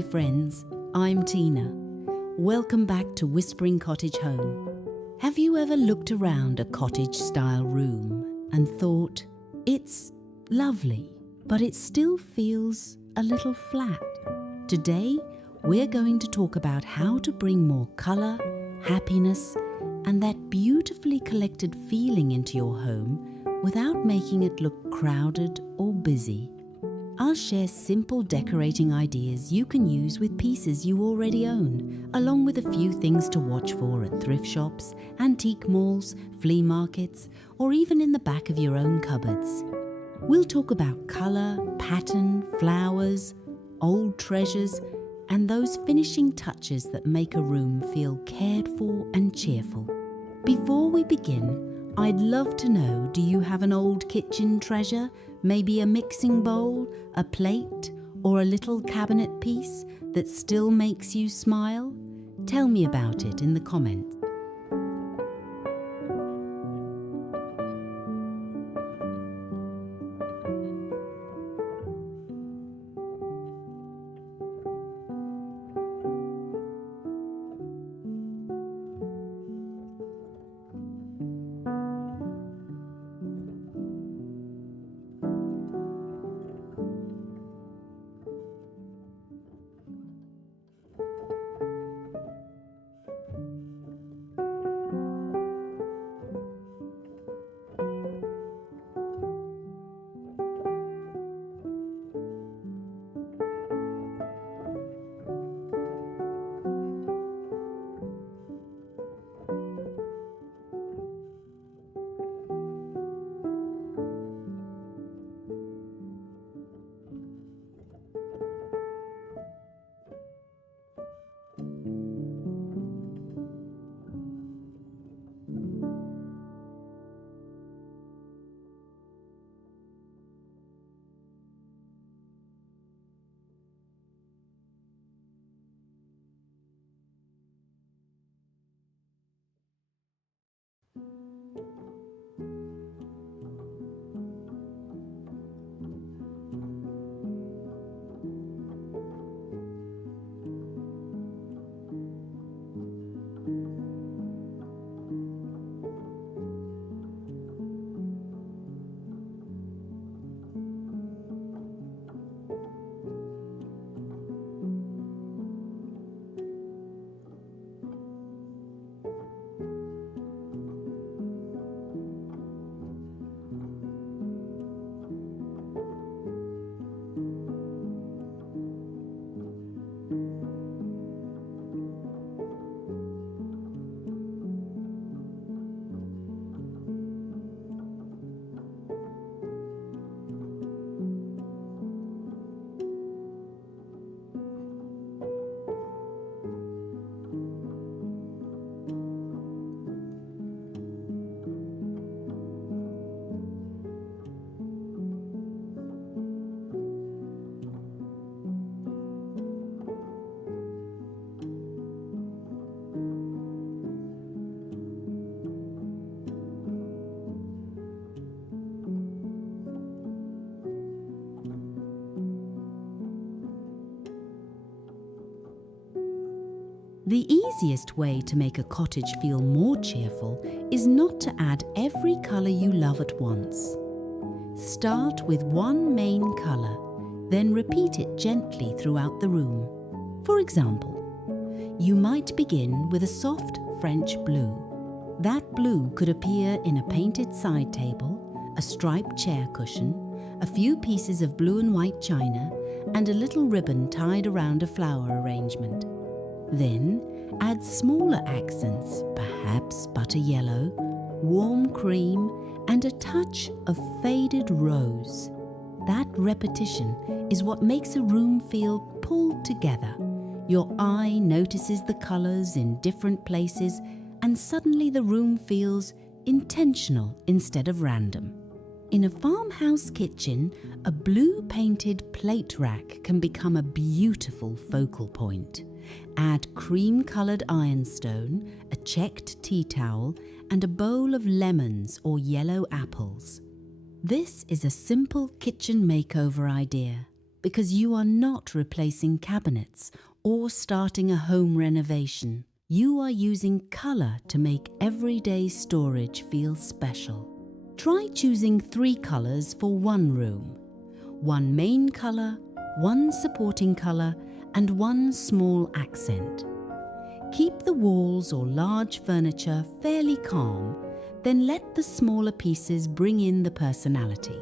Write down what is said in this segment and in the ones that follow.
Hi friends, I'm Tina. Welcome back to Whispering Cottage Home. Have you ever looked around a cottage-style room and thought, it's lovely, but it still feels a little flat? Today, we're going to talk about how to bring more colour, happiness, and that beautifully collected feeling into your home without making it look crowded or busy. I'll share simple decorating ideas you can use with pieces you already own, along with a few things to watch for at thrift shops, antique malls, flea markets, or even in the back of your own cupboards. We'll talk about colour, pattern, flowers, old treasures, and those finishing touches that make a room feel cared for and cheerful. Before we begin, I'd love to know, do you have an old kitchen treasure? Maybe a mixing bowl, a plate, or a little cabinet piece that still makes you smile? Tell me about it in the comments. The easiest way to make a cottage feel more cheerful is not to add every colour you love at once. Start with one main colour, then repeat it gently throughout the room. For example, you might begin with a soft French blue. That blue could appear in a painted side table, a striped chair cushion, a few pieces of blue and white china, and a little ribbon tied around a flower arrangement. Then add smaller accents, perhaps butter yellow, warm cream, and a touch of faded rose. That repetition is what makes a room feel pulled together. Your eye notices the colours in different places, and suddenly the room feels intentional instead of random. In a farmhouse kitchen, a blue painted plate rack can become a beautiful focal point. Add cream-coloured ironstone, a checked tea towel, and a bowl of lemons or yellow apples. This is a simple kitchen makeover idea. because you are not replacing cabinets or starting a home renovation. You are using colour to make everyday storage feel special. Try choosing 3 colours for one room. 1 main colour, 1 supporting colour, and 1 small accent. Keep the walls or large furniture fairly calm, then let the smaller pieces bring in the personality.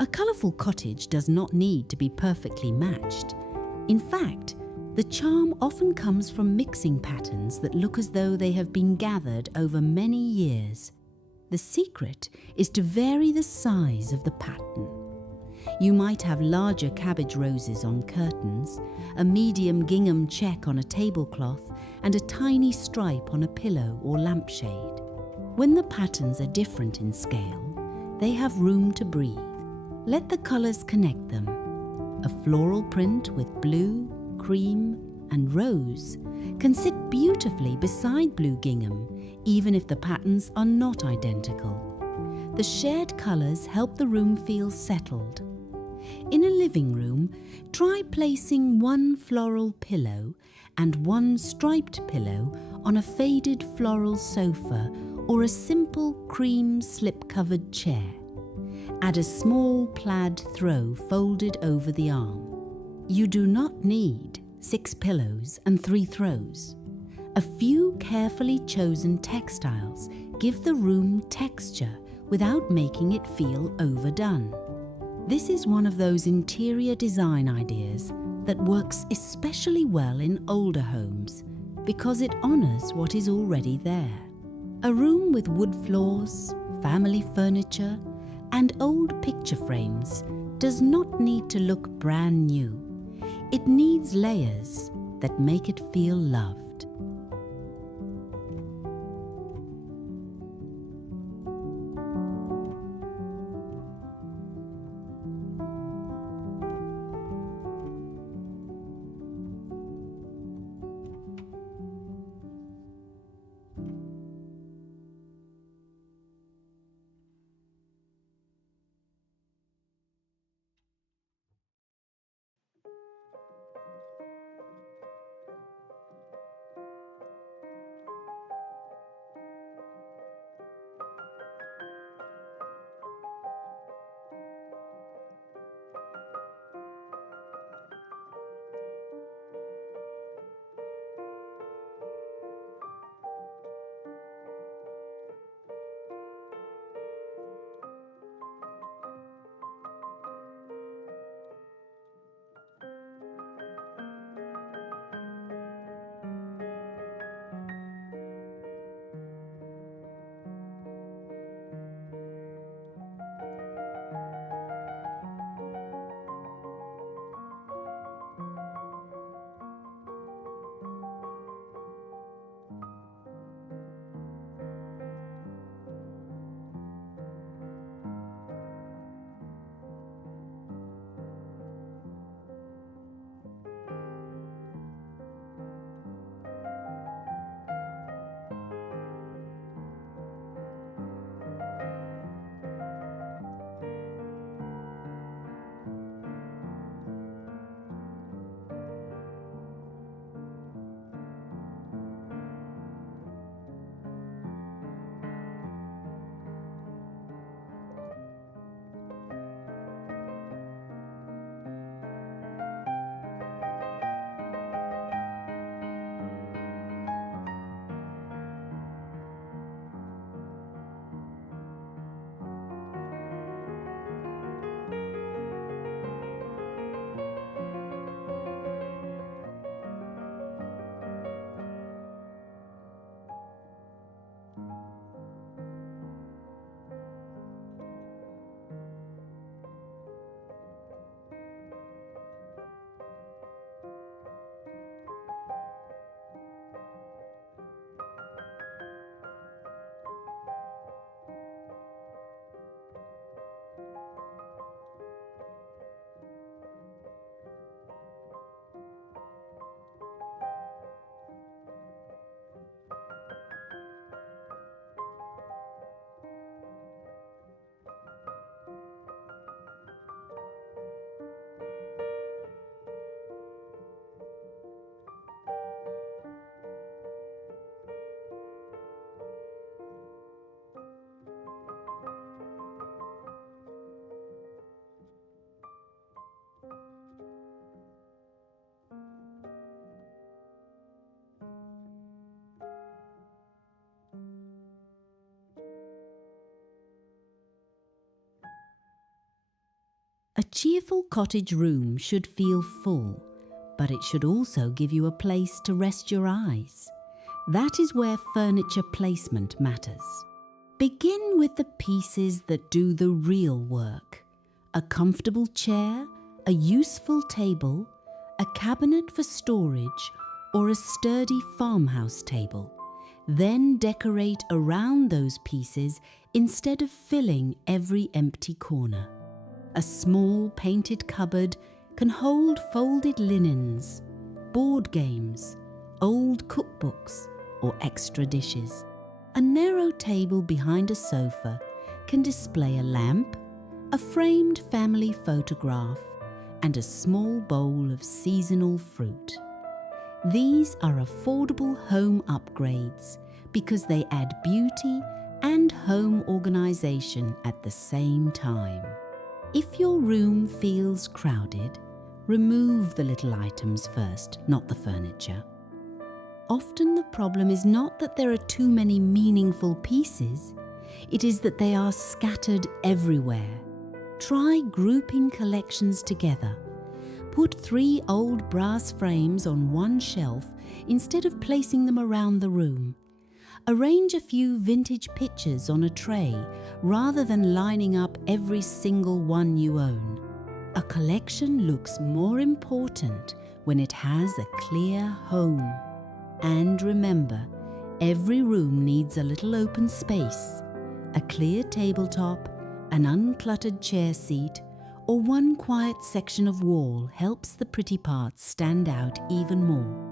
A colourful cottage does not need to be perfectly matched. In fact, the charm often comes from mixing patterns that look as though they have been gathered over many years. The secret is to vary the size of the pattern. You might have larger cabbage roses on curtains, a medium gingham check on a tablecloth, and a tiny stripe on a pillow or lampshade. When the patterns are different in scale, they have room to breathe. Let the colours connect them. A floral print with blue, cream, and rose can sit beautifully beside blue gingham, even if the patterns are not identical. The shared colours help the room feel settled. In a living room, try placing 1 floral pillow and 1 striped pillow on a faded floral sofa or a simple cream slip-covered chair. Add a small plaid throw folded over the arm. You do not need 6 pillows and 3 throws. A few carefully chosen textiles give the room texture without making it feel overdone. This is one of those interior design ideas that works especially well in older homes because it honors what is already there. A room with wood floors, family furniture, and old picture frames does not need to look brand new. It needs layers that make it feel loved. A cheerful cottage room should feel full, but it should also give you a place to rest your eyes. That is where furniture placement matters. Begin with the pieces that do the real work. A comfortable chair, a useful table, a cabinet for storage, or a sturdy farmhouse table. Then decorate around those pieces instead of filling every empty corner. A small painted cupboard can hold folded linens, board games, old cookbooks, or extra dishes. A narrow table behind a sofa can display a lamp, a framed family photograph, and a small bowl of seasonal fruit. These are affordable home upgrades because they add beauty and home organization at the same time. If your room feels crowded, remove the little items first, not the furniture. Often the problem is not that there are too many meaningful pieces, it is that they are scattered everywhere. Try grouping collections together. Put 3 old brass frames on one shelf instead of placing them around the room. Arrange a few vintage pictures on a tray rather than lining up every single one you own. A collection looks more important when it has a clear home. And remember, every room needs a little open space, a clear tabletop, an uncluttered chair seat, or one quiet section of wall helps the pretty parts stand out even more.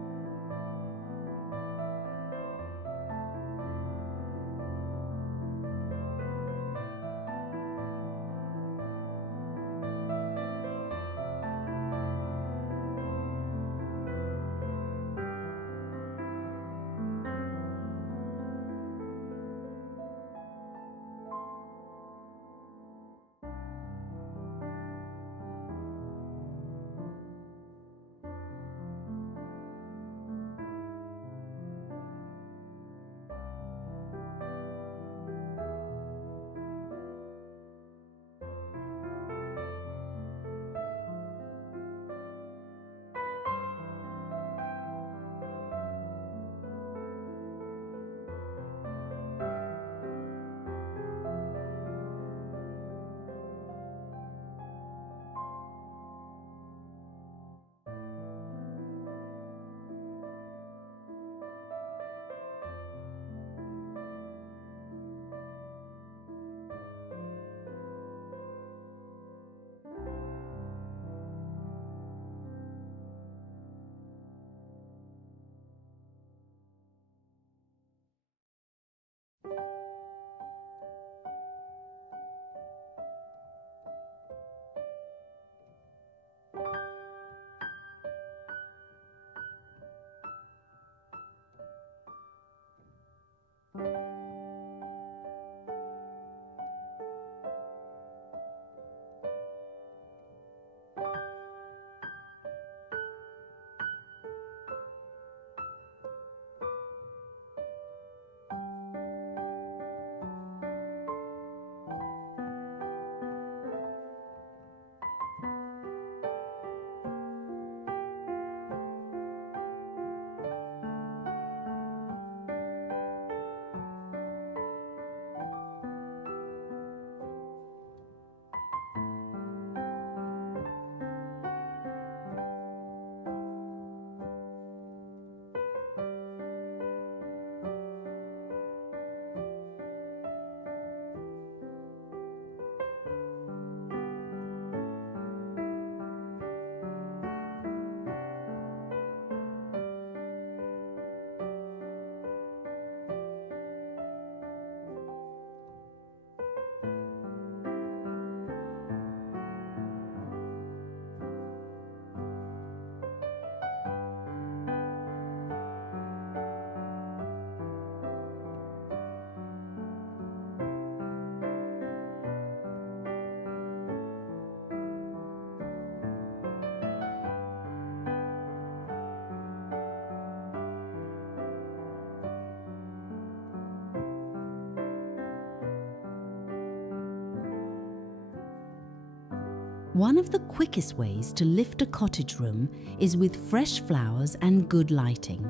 One of the quickest ways to lift a cottage room is with fresh flowers and good lighting.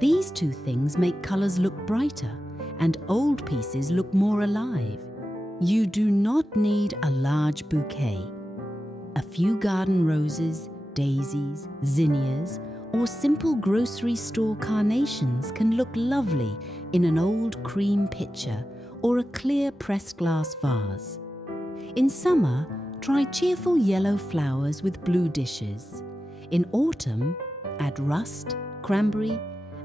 These two things make colours look brighter and old pieces look more alive. You do not need a large bouquet. A few garden roses, daisies, zinnias, or simple grocery store carnations can look lovely in an old cream pitcher or a clear pressed glass vase. In summer, try cheerful yellow flowers with blue dishes. In autumn, add rust, cranberry,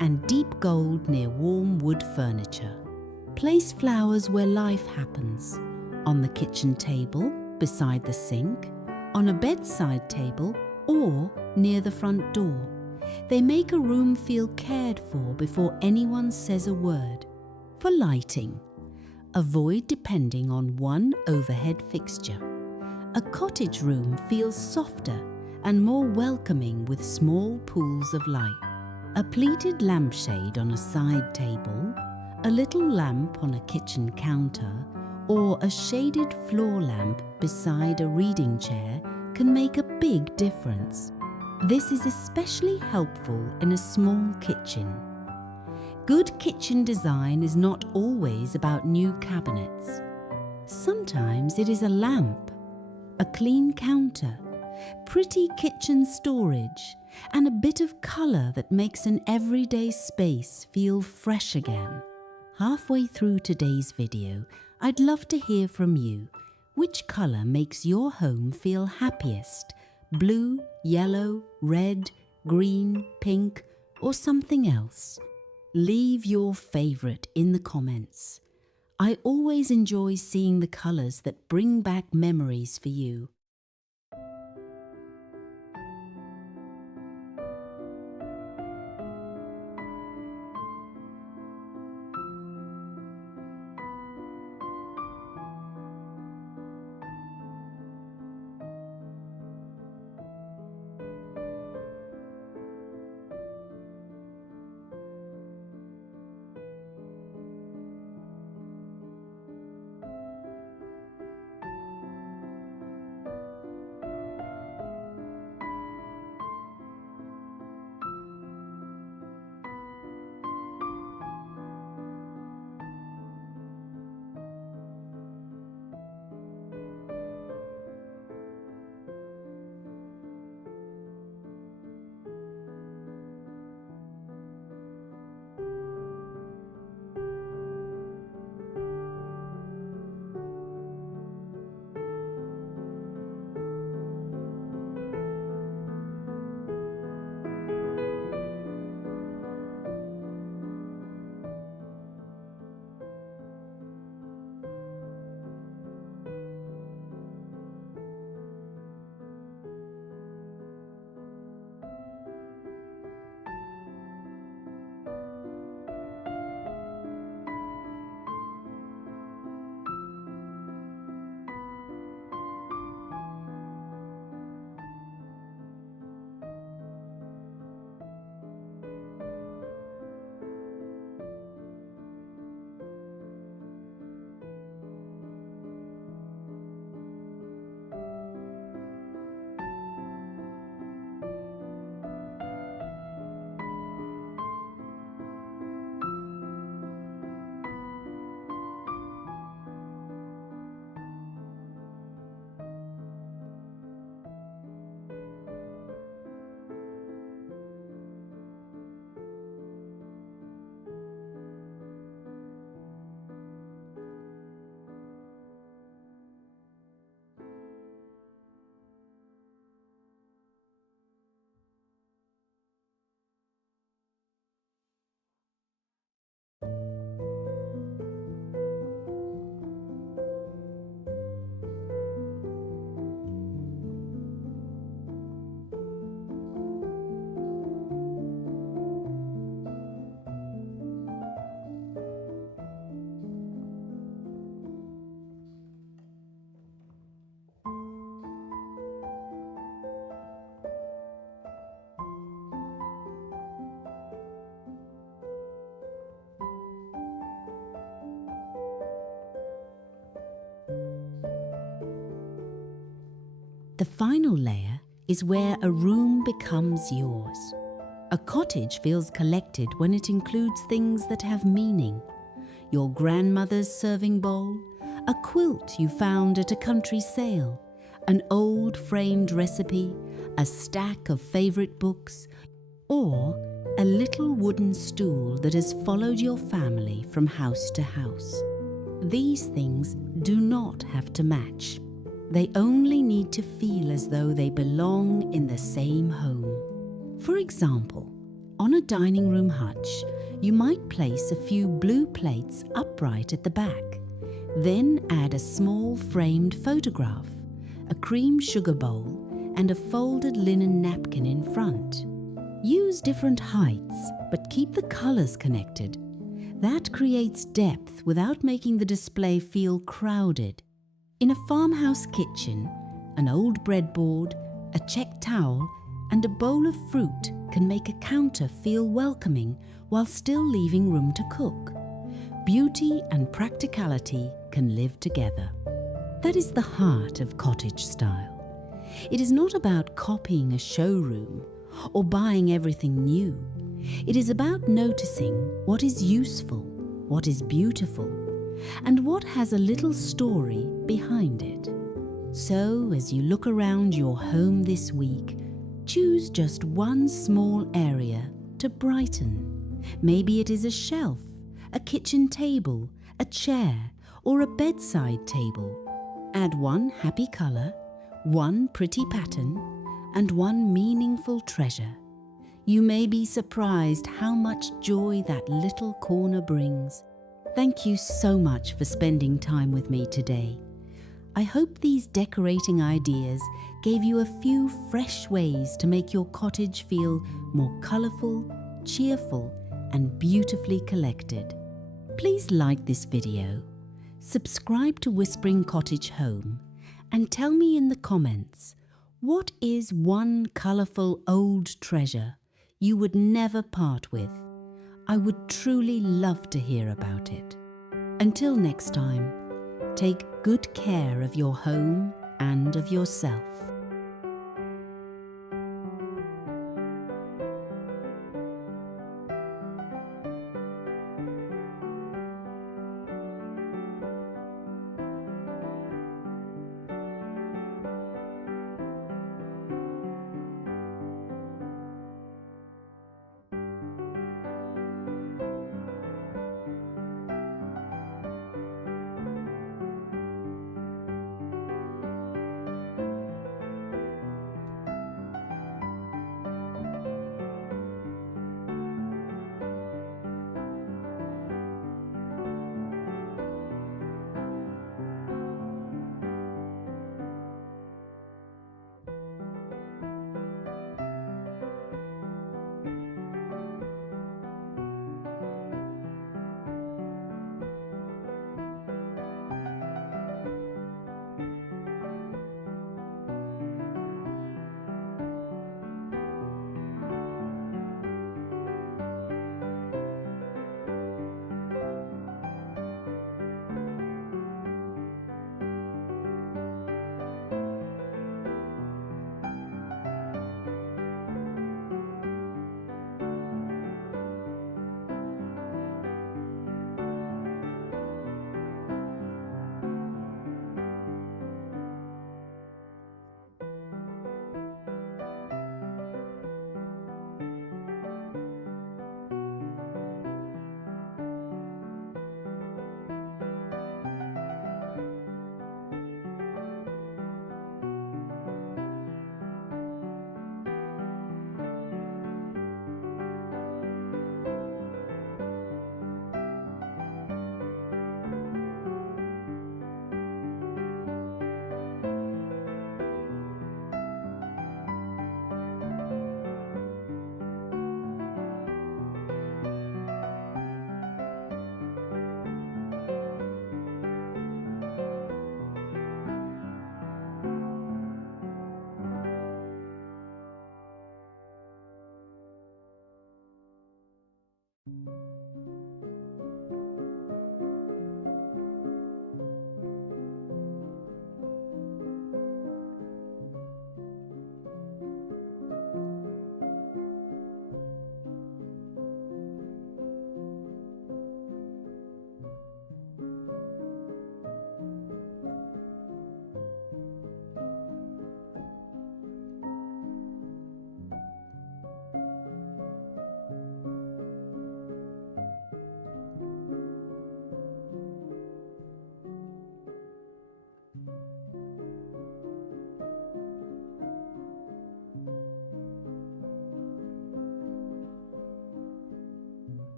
and deep gold near warm wood furniture. Place flowers where life happens, on the kitchen table, beside the sink, on a bedside table, or near the front door. They make a room feel cared for before anyone says a word. For lighting, avoid depending on one overhead fixture. A cottage room feels softer and more welcoming with small pools of light. A pleated lampshade on a side table, a little lamp on a kitchen counter, or a shaded floor lamp beside a reading chair can make a big difference. This is especially helpful in a small kitchen. Good kitchen design is not always about new cabinets. Sometimes it is a lamp, a clean counter, pretty kitchen storage, and a bit of colour that makes an everyday space feel fresh again. Halfway through today's video, I'd love to hear from you. Which colour makes your home feel happiest? Blue, yellow, red, green, pink, or something else? Leave your favourite in the comments. I always enjoy seeing the colours that bring back memories for you. The final layer is where a room becomes yours. A cottage feels collected when it includes things that have meaning. Your grandmother's serving bowl, a quilt you found at a country sale, an old framed recipe, a stack of favourite books, or a little wooden stool that has followed your family from house to house. These things do not have to match. They only need to feel as though they belong in the same home. For example, on a dining room hutch, you might place a few blue plates upright at the back. Then add a small framed photograph, a cream sugar bowl, and a folded linen napkin in front. Use different heights, but keep the colours connected. That creates depth without making the display feel crowded. In a farmhouse kitchen, an old breadboard, a checked towel, and a bowl of fruit can make a counter feel welcoming while still leaving room to cook. Beauty and practicality can live together. That is the heart of cottage style. It is not about copying a showroom or buying everything new. It is about noticing what is useful, what is beautiful, and what has a little story behind it. So, as you look around your home this week, choose just one small area to brighten. Maybe it is a shelf, a kitchen table, a chair, or a bedside table. Add one happy color, one pretty pattern, and one meaningful treasure. You may be surprised how much joy that little corner brings. Thank you so much for spending time with me today. I hope these decorating ideas gave you a few fresh ways to make your cottage feel more colorful, cheerful, and beautifully collected. Please like this video, subscribe to Whispering Cottage Home, and tell me in the comments, what is one colorful old treasure you would never part with? I would truly love to hear about it. Until next time, take good care of your home and of yourself.